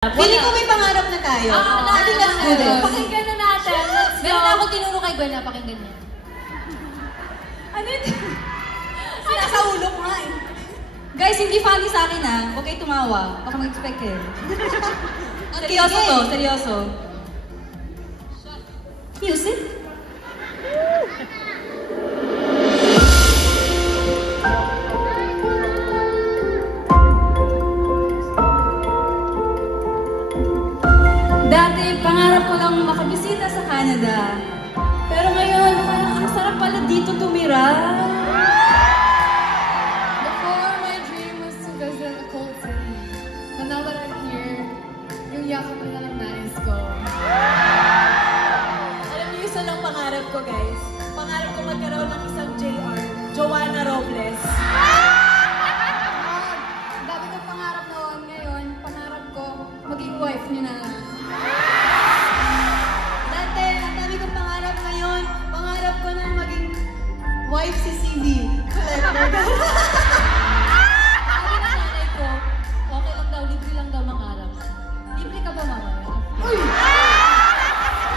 Feeling ko may pangarap na tayo. I think let's do this. Pakinggan na natin. Meron na akong tinuro kay Gwen na pakinggan niya. Ano yun? Nasa ulo ko nga eh. Guys, hindi funny sa akin ha. Huwag kayo tumawa. Baka mag-expect eh. Seryoso to, seryoso. Music? Dati, pangarap ko lang makabisita sa Canada. Pero ngayon, parang ang sarap pala dito tumira. Before, my dream was to visit a cold city. But now that I'm here, yung yakap na lang nais ko. Alam niyo, isa lang pangarap ko, guys. Pangarap ko magkaroon ng isang JR. Joanna Robles. Ang dami kong pangarap noon. Ngayon, pangarap ko maging wife niyo na. Dati, ang dami kong pangarap ngayon. Pangarap ko na maging wife si CV. Collector. Sabi ng nanay ko, okay lang daw, libre lang daw mangarap. Libre ka ba mamaya? Uy!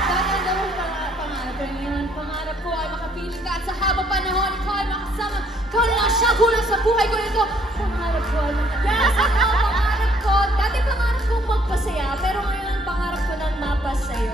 Dati ang daw pangarap. Pero ngayon, pangarap ko ay makapiling ka at sa habang panahon, ikaw ay makasama. Ikaw na lang siya, kulang sa buhay ko nito. Pangarap ko ay Yes, ito ang pangarap ko. Dati pangarap kong magpasaya, pero ngayon pangarap ko nang mapasayo.